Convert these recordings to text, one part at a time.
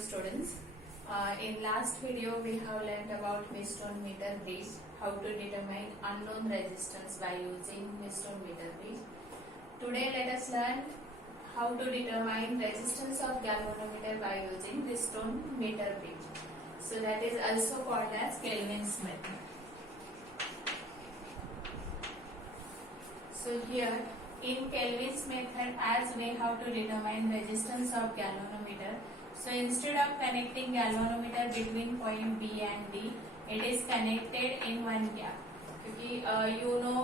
students. In last video we have learnt about Millstone meter bridge, how to determine unknown resistance by using Millstone meter bridge. Today let us learn how to determine resistance of galvanometer by using Millstone meter bridge. So that is also called as Kelvin's method. So here in Kelvin's method, as we have to determine resistance of galvanometer, so instead of connecting galvanometer between point B and D, it is connected in one gap. क्योंकि you know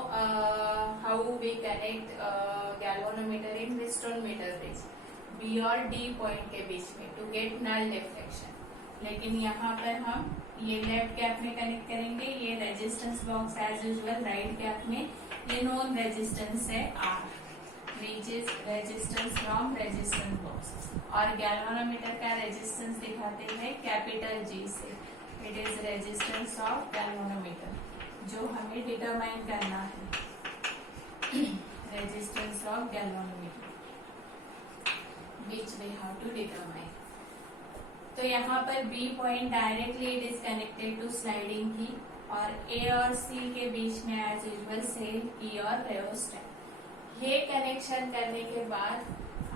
how we connect galvanometer in Millstone meter bridge, B और D point के बीच में to get null deflection. लेकिन यहाँ पर हम ये left gap में कनेक्ट करेंगे, ये resistance box as usual right gap में, ये नोन रेजिस्टेंस है R, which is resistance from resistance box, और गैल्वानोमीटर का रेजिस्टेंस दिखाते हैं कैपिटल G से. It is resistance of galvanometer जो हमें डिटरमाइन करना है. Resistance of galvanometer which we have to determine. तो यहाँ पर B point directly it is connected to sliding key, और A और C के बीच में एज यूजुअल सेल की और रेओस्टेट. ये कनेक्शन करने के बाद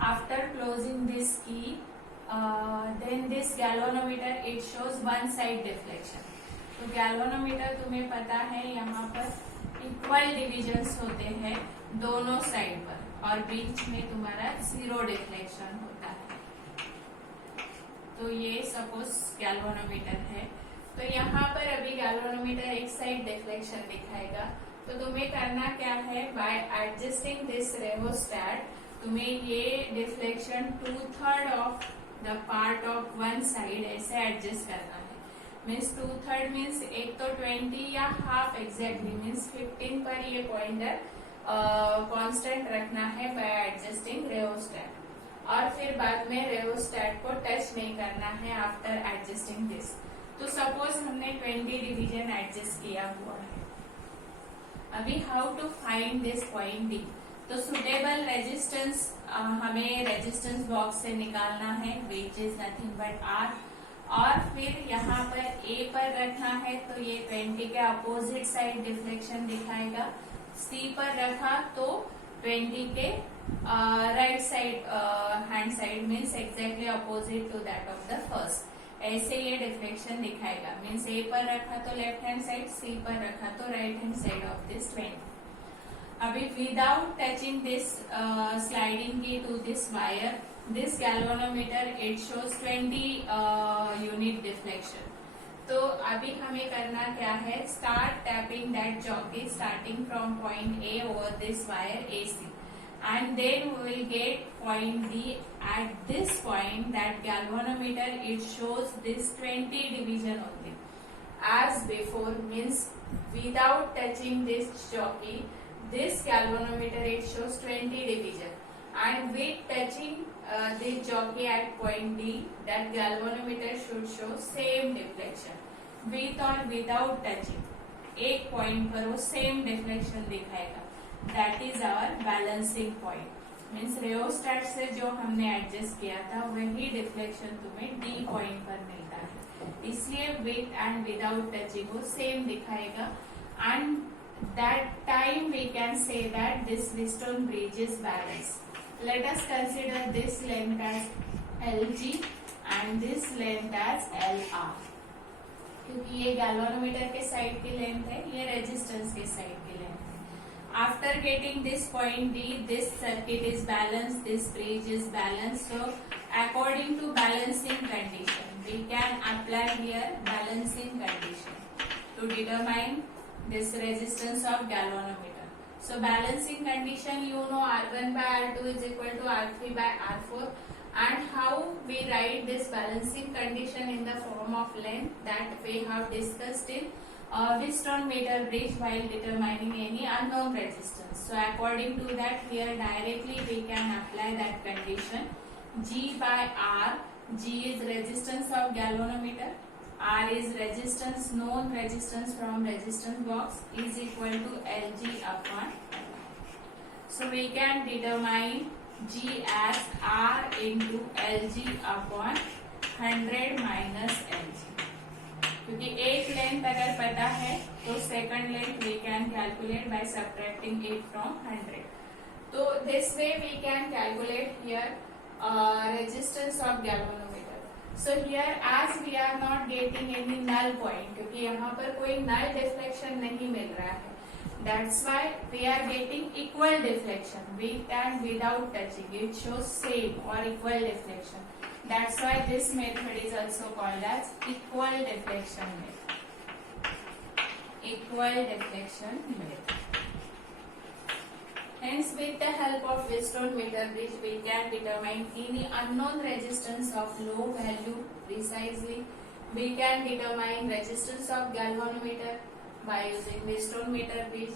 after closing this key then this galvanometer it shows one side deflection. तो गैल्वानोमीटर तुम्हें पता है यहाँ पर इक्वल डिविजन्स होते हैं दोनों साइड पर, और बीच में तुम्हारा जीरो डिफ्लेक्शन होता है. तो ये सपोज गैल्वानोमीटर है, तो यहाँ पर अभी गैल्वानोमीटर एक साइड डिफ्लेक्शन दिखाएगा. तो तुम्हें करना क्या है, बाय एडजस्टिंग दिस रेहोस्टैट तुम्हें ये deflection 2/3 of the part of one side ऐसे एडजस्ट करना है. मीन्स 2/3 मीन्स एक तो 20 या हाफ एग्जैक्टली मीन्स 15 पर ये पॉइंटर कांस्टेंट रखना है बाय एडजस्टिंग रेहोस्टैट, और फिर बाद में रेहोस्टैट को टच नहीं करना है आफ्टर एडजस्टिंग दिस. तो सपोज हमने 20 डिवीजन एडजस्ट किया हुआ है. अभी how to find this point D. तो सुटेबल रेजिस्टेंस हमें रेजिस्टेंस बॉक्स से निकालना है, which is nothing but R, और फिर यहाँ पर ए पर रखना है तो ये 20 के अपोजिट साइड डिफ्लेक्शन दिखाएगा. सी पर रखा तो 20 के right side hand side means exactly opposite to that of the first. ऐसे ये डिफ्लेक्शन दिखाएगा. मीन्स ए पर रखा तो लेफ्ट हैंड साइड, सी पर रखा तो right hand side of this 20. अभी without touching this sliding key to this wire, this galvanometer it shows 20 unit deflection. तो अभी हमें करना क्या है, start tapping that jockey starting from point A over this wire AC, and then we will get point D. At this point that galvanometer it shows this 20 division only as before, means without touching this jockey this galvanometer it shows 20 division, and with touching this jockey at point D that galvanometer should show same deflection. With or without touching एक point पर वो same deflection दिखाएगा. That is our balancing point. Means rheostat से जो हमने adjust किया था वही डिफ्लेक्शन तुम्हें डी पॉइंट पर मिलता है, इसलिए विथ एंड विदाउट टचिंग वो सेम दिखाएगा. And that time we can say that this Millstone bridge is balanced. Let us consider this length as LG and this length as LR. क्योंकि ये galvanometer के side की length है, ये resistance के side की लेंथ है. After getting this point D, this circuit is balance, this bridge is balance. So according to balancing condition we can apply here balancing condition to determine this resistance of galvanometer. So balancing condition, you know R1 by R2 is equal to R3 by R4, and how we write this balancing condition in the form of length, that we have discussed in Millstone meter bridge while determining any unknown resistance. So according to that, here directly we can apply that condition. G by R, G is resistance of galvanometer, R is resistance, known resistance from resistance box, is equal to Lg upon L. So we can determine G as R into Lg upon 100 minus LG, क्योंकि एक length अगर पता है तो second length we can calculate by subtracting it from 100. तो this way we can calculate here resistance of galvanometer. So here as we are not getting any null point, क्योंकि यहाँ पर कोई नल डिफ्लेक्शन नहीं मिल रहा है, that's why we are getting equal deflection with and without touching. It shows same or equal deflection. That's why this method is also called as equal deflection method. Equal deflection method. Hence, with the help of Wheatstone meter bridge, we can determine any unknown resistance of low value precisely. We can determine resistance of galvanometer by using Wheatstone meter bridge.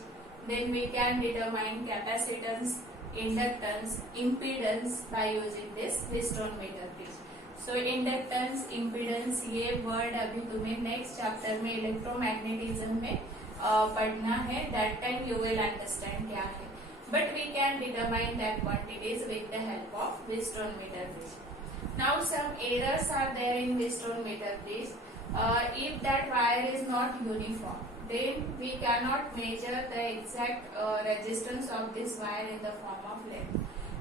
Then we can determine capacitance, inductance, impedance by using this Wheatstone meter bridge. So inductance, impedance ये word अभी तुम्हें next chapter में electromagnetism में पढ़ना है. That time you will understand क्या है. But we can determine that quantities with the help of Wheatstone meter bridge. Now some errors are there in Wheatstone meter bridge. If that wire is not uniform, then we cannot measure the exact resistance of this wire in the form of length.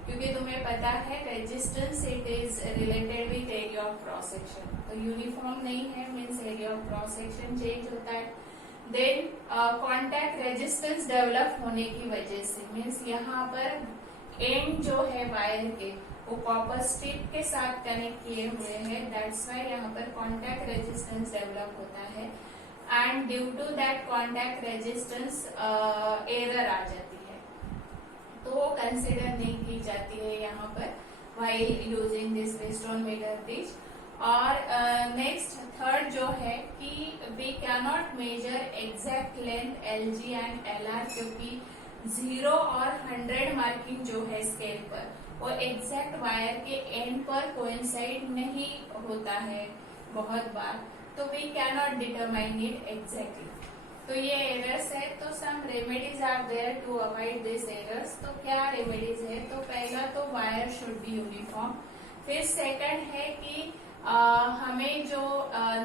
क्योंकि तुम्हें पता है resistance it is related with area of cross section. तो uniform नहीं है means area of cross section change होता है. Then contact resistance develop होने की वजह से means यहाँ पर end जो है वायर के वो कॉपर स्ट्रिप के साथ कनेक्ट किए हुए हैं. That's why यहाँ पर contact resistance develop होता है. And due to that contact resistance error आ जाती है, तो वो कंसिडर नहीं की जाती है यहाँ पर while using this Wheatstone meter bridge. और नेक्स्ट थर्ड जो है कि we cannot measure exact length LG and LR, क्योंकि 0 और 100 मार्किंग जो है स्केल पर वो एग्जैक्ट वायर के एंड पर कोइंसाइड नहीं होता है बहुत बार, तो we cannot determine it exactly. तो ये एरर्स है. तो some remedies are there to avoid this errors. तो क्या रेमेडीज है? तो पहला तो वायर शुड बी यूनिफॉर्म. फिर सेकंड है कि हमें जो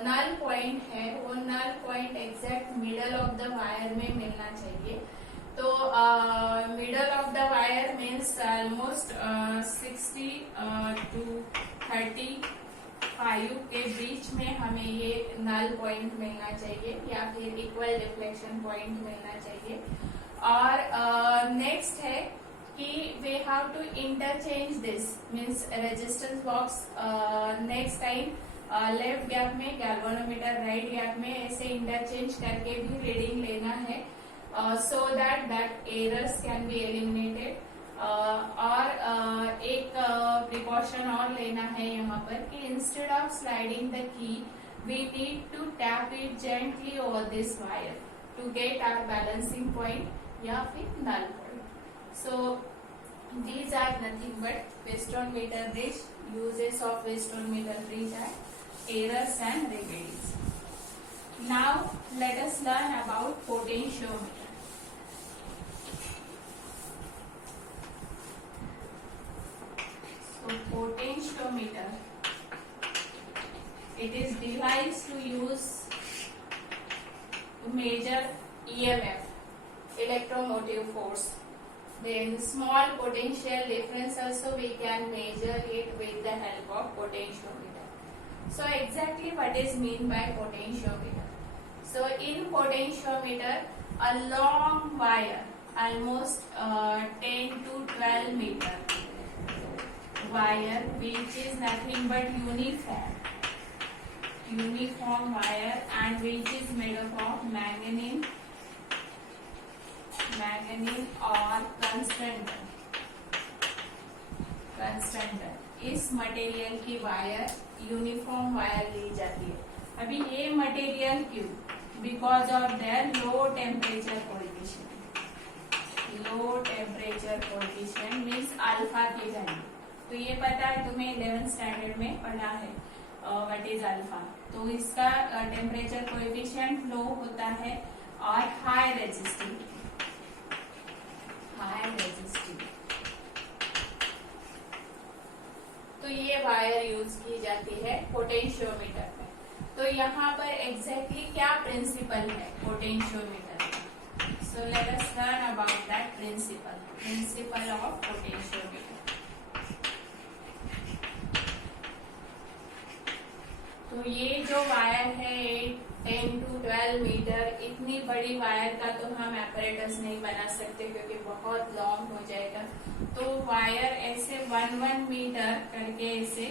नल पॉइंट है वो null point exact middle of the wire में मिलना चाहिए. तो middle of the wire means almost 60 to 35 के बीच में हमें ये नल पॉइंट मिलना चाहिए या फिर इक्वल डिफ्लेक्शन पॉइंट मिलना चाहिए. और नेक्स्ट है कि we have to interchange this means resistance box next time left gap में गैल्वेनोमीटर राइट गैप में ऐसे इंटरचेंज करके भी रीडिंग लेना है so that errors can be eliminated. और एक प्रिकॉशन और लेना है यहाँ पर कि instead of sliding the key we need to tap it gently over this wire to get our balancing point या फिर null point. So these are nothing but Wheatstone meter bridge. Uses of Wheatstone meter bridge are errors and remedies. Now let us learn about potentiometer. So potentiometer, it is device to use to measure EMF, electromotive force. Then small potential difference also we can measure it with the help of potentiometer. So exactly what is mean by potentiometer? So in potentiometer, a long wire almost 10 to 12 meter wire which is nothing but uniform wire and which is made up of manganese और कंस्टेंटर. इस material की wire uniform wire ली जाती है. अभी ये material क्यों? Because of their low temperature coefficient. Low temperature coefficient means alpha की value. तो ये पता है तुम्हें 11th स्टैंडर्ड में पढ़ा है व्हाट इज अल्फा. तो इसका टेम्परेचर कोएफिशिएंट लो होता है और हाई रेजिस्टिविटी. तो ये वायर यूज की जाती है पोटेंशियोमीटर में। तो यहाँ पर एग्जैक्टली क्या प्रिंसिपल है पोटेंशियोमीटर में? So let us learn about that principal of potentiometer. तो ये जो वायर है 10 to 12 मीटर, इतनी बड़ी वायर का तो हम एपरेटस नहीं बना सकते क्योंकि बहुत लॉन्ग हो जाएगा। तो वायर ऐसे 1 मीटर करके ऐसे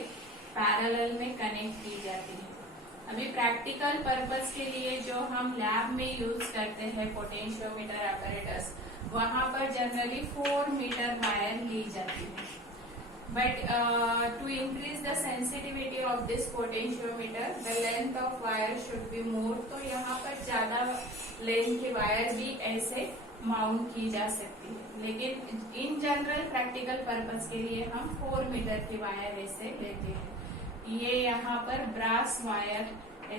पैरेलल में कनेक्ट की जाती है। अभी प्रैक्टिकल पर्पस के लिए जो हम लैब में यूज करते हैं पोटेंशियोमीटर एपरेटस, वहां पर जनरली 4 मीटर वायर ली जाती है। But to increase the sensitivity of this potentiometer, the length of wire should be more. तो यहाँ पर ज्यादा लेंथ की वायर भी ऐसे माउंट की जा सकती है, लेकिन इन जनरल प्रैक्टिकल पर्पस के लिए हम 4 मीटर की वायर ऐसे लेते हैं। ये यहाँ पर ब्रास वायर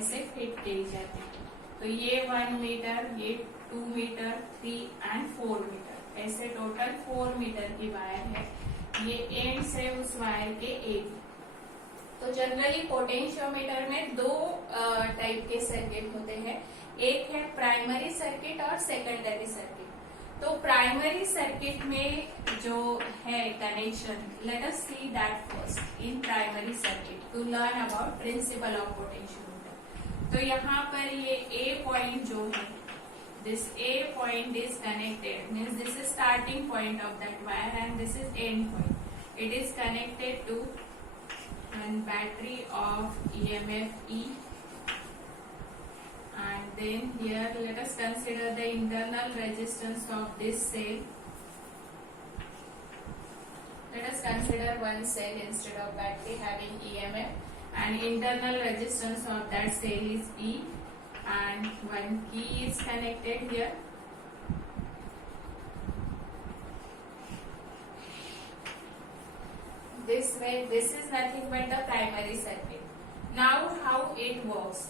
ऐसे फिट की जाती है। तो ये 1 मीटर, ये 2 मीटर, 3 एंड 4 मीटर, ऐसे टोटल 4 मीटर की वायर है। ये एंड से उस वायर के एक। तो जनरली पोटेंशियोमीटर में 2 टाइप के सर्किट होते हैं, एक है प्राइमरी सर्किट और सेकेंडरी सर्किट। तो प्राइमरी सर्किट में जो है connection, let us see that first in primary circuit to learn about principle of potentiometer. तो यहाँ पर ये ए पॉइंट जो है, this A point is connected, means this is starting point of that wire and this is end point. It is connected to one battery of EMF E, and then here let us consider the internal resistance of this cell. Let us consider one cell instead of battery having EMF, and internal resistance of that cell is E, and one key is connected here. This way, this is nothing but the primary circuit. Now how it works?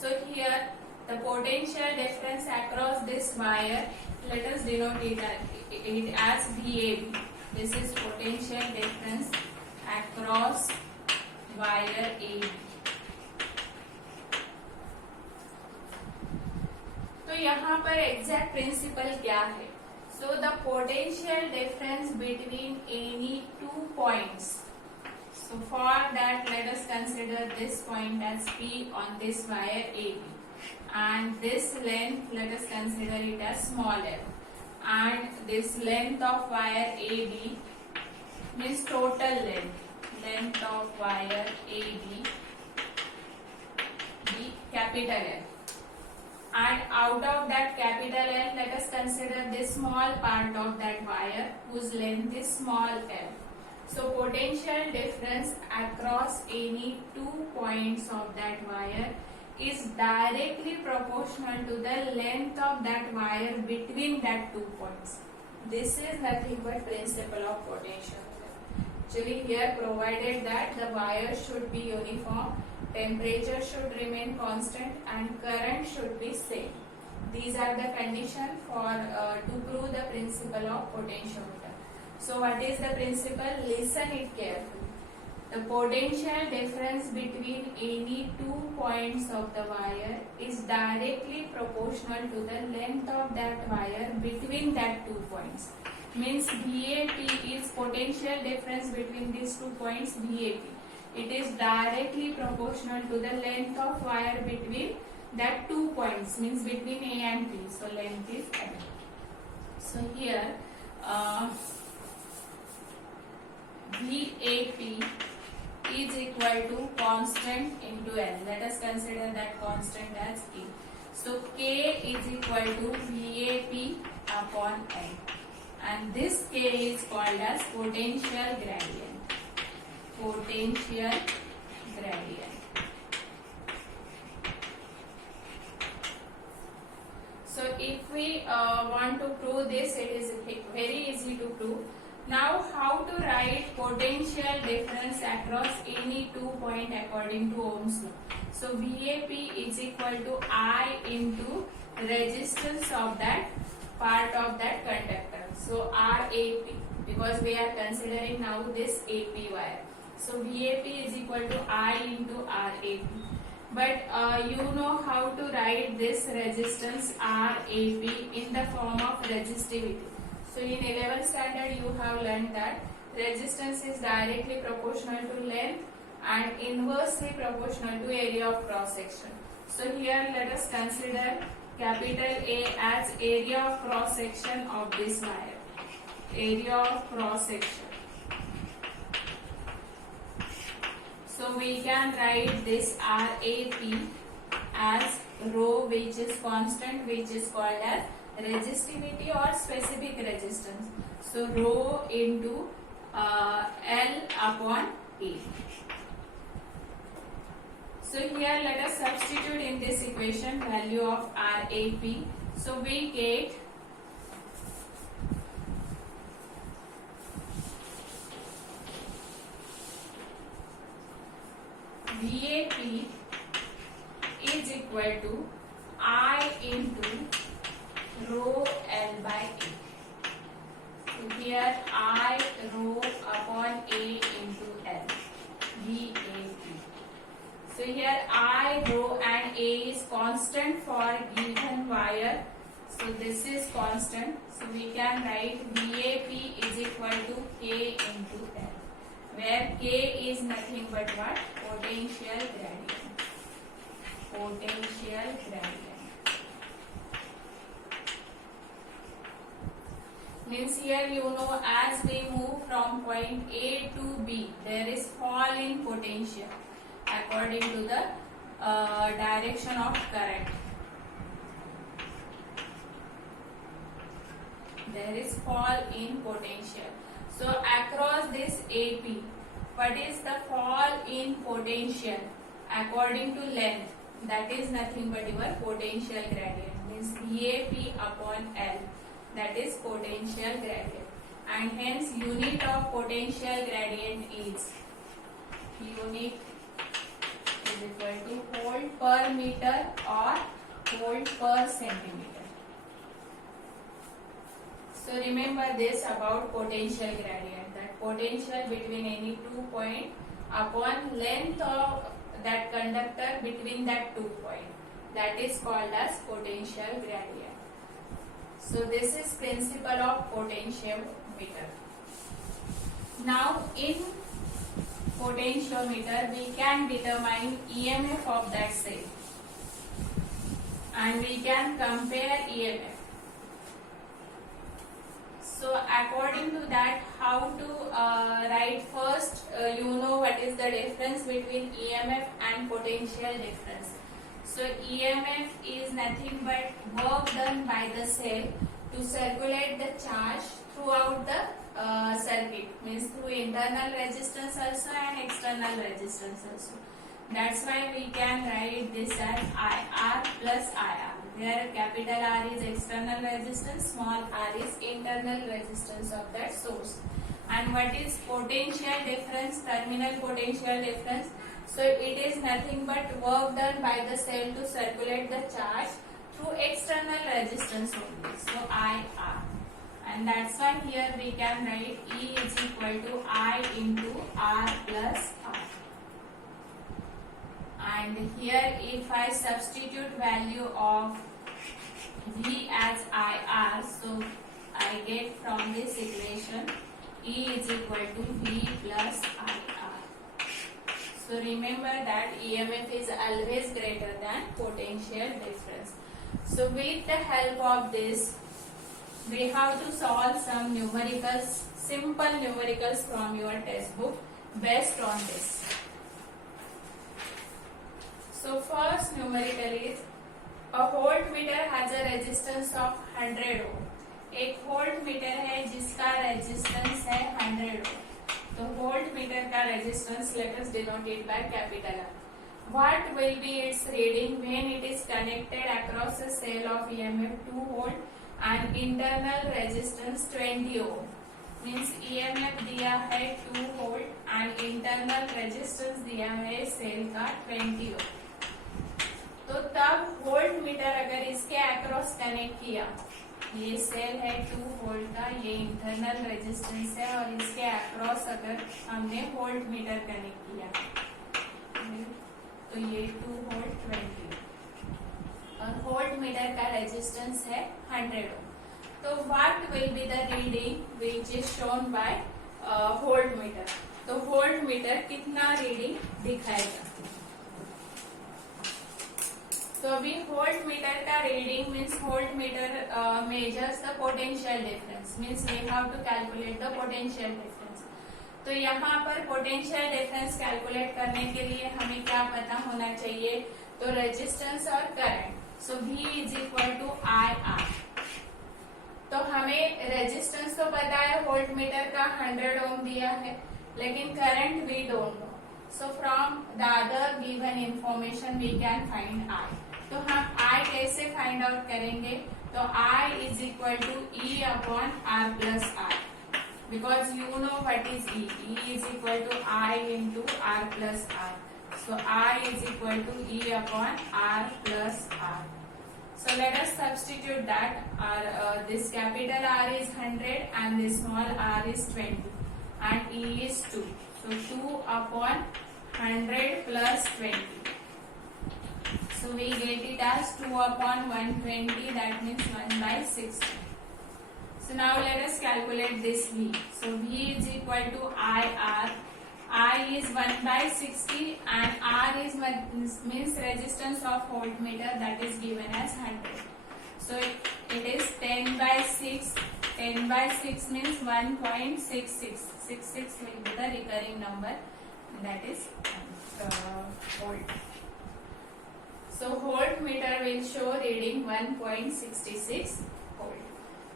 So here the potential difference across this wire, let us denote it as VAB. This is potential difference across wire AB. तो यहाँ पर exact principal क्या है? So the potential difference between any 2 points. So for that, let us consider this point as P on this wire AB, and this length, let us consider it as small f, and this length of wire AB means total length of wire AB, the capital F. And out of that capital L, let us consider this small part of that wire whose length is small f. So potential difference across any 2 points of that wire is directly proportional to the length of that wire between that 2 points. This is nothing but principle of potentiometer. Actually here provided that the wire should be uniform, temperature should remain constant, and current should be same. These are the conditions for to prove the principle of potentiometer. So what is the principle? Listen it carefully. The potential difference between any 2 points of the wire is directly proportional to the length of that wire between that 2 points. Means VAP is potential difference between these 2 points, VAP. It is directly proportional to the length of wire between that 2 points, means between A and P. So length is L. So here VAP is equal to constant into L. Let us consider that constant as K. So K is equal to VAP upon L, and this K is called as potential gradient. Potential gradient. So if we want to prove this, it is very easy to prove. Now how to write potential difference across any 2 point according to Ohm's law? So VAP is equal to I into resistance of that part of that conductor. So RAP, because we are considering now this AP wire. So VAP is equal to I I into RAP. But you know how to write this resistance RAP in the form of resistivity. So in 11th standard you have learned that resistance is directly proportional to length and inversely proportional to area of cross section. So here let us consider capital A as area of cross section of this wire. Area of cross section. So we can write this RAP as rho, which is constant, which is called as resistivity or specific resistance. So rho into L upon A. So here let us substitute in this equation value of RAP. So we get VAP is equal to I into rho L by A. So here I rho upon A into L. VAP. So here I, rho and A is constant for given wire. So this is constant. So we can write VAP is equal to K into L, where K is nothing but what? Potential gradient. Potential gradient. Means here you know as we move from point A to B, there is fall in potential according to the direction of current. There is fall in potential. So across this AP, what is the fall in potential according to length? That is nothing but your potential gradient. Means VAP upon L. That is potential gradient. And hence unit of potential gradient is unit is equal to volt per meter or volt per centimeter. So remember this about potential gradient, that potential between any 2 points upon length of that conductor between that 2 points. That is called as potential gradient. So this is principle of potentiometer. Now in potentiometer we can determine EMF of that cell and we can compare EMF. So according to that, how to write first, you know what is the difference between EMF and potential difference. So EMF is nothing but work done by the cell to circulate the charge throughout the circuit, means through internal resistance also and external resistance also. That's why we can write this as IR plus IR, where capital R is external resistance, small r is internal resistance of that source. And what is potential difference, terminal potential difference? So it is nothing but work done by the cell to circulate the charge through external resistance only. So IR. And that's why here we can write E is equal to I into R plus R. And here if I substitute value of V as IR, so I get from this equation E is equal to V plus IR. So remember that EMF is always greater than potential difference. So with the help of this, we have to solve some numericals, simple numericals from your textbook based on this. So first numerical is a voltmeter has a resistance of 100 ohm. एक voltmeter है जिसका resistance है 100 ohm. तो voltmeter का resistance let us denote it by capital R. What will be its reading when it is connected across a cell of EMF 2 volt and internal resistance 20 ohm? Means EMF दिया है 2 volt and internal resistance दिया है cell का 20 ohm. तो तब volt meter अगर इसके across connect किया, ये सेल है 2 वोल्ट का, ये इंटरनल रेजिस्टेंस है और इसके अक्रॉस अगर हमने वोल्ट मीटर कनेक्ट किया, तो ये 2 वोल्ट 20 और वोल्ट मीटर का रेजिस्टेंस है 100 ओम। तो what will be the reading which is shown by voltmeter. तो वोल्ट मीटर कितना रीडिंग दिखाएगा। तो अभी वोल्ट मीटर का reading means voltmeter measures the potential difference, means we have to calculate the potential difference. तो यहाँ पर potential difference calculate करने के लिए हमें क्या पता होना चाहिए, तो रेजिस्टेंस और current. So V is equal to I R. तो हमें रेजिस्टेंस तो पता है, वोल्ट मीटर का 100 ओम दिया है, लेकिन current we don't know. So from the other given information we can find I. तो हम I कैसे फाइंड आउट करेंगे, तो I is equal to E upon R plus R, because you know what is E। E is equal to I into R plus R. So I is equal to E upon R plus R. So let us substitute that. This capital R is 100 and this small r is 20 and E is 2. So 2 upon 100 plus 20. So we get it as 2 upon 120, that means 1 by 60. So now let us calculate this V. So V is equal to IR. I is 1 by 60 and R is means resistance of voltmeter, that is given as 100. So it is 10 by 6. 10 by 6 means 1.66. 66 will be the recurring number, that is volt. So voltmeter will show reading 1.66 volt.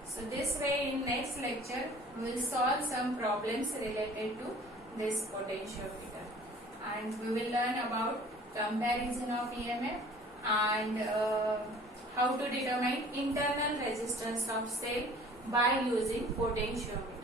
So this way in next lecture we will solve some problems related to this potentiometer, and we will learn about comparison of EMF and how to determine internal resistance of cell by using potentiometer.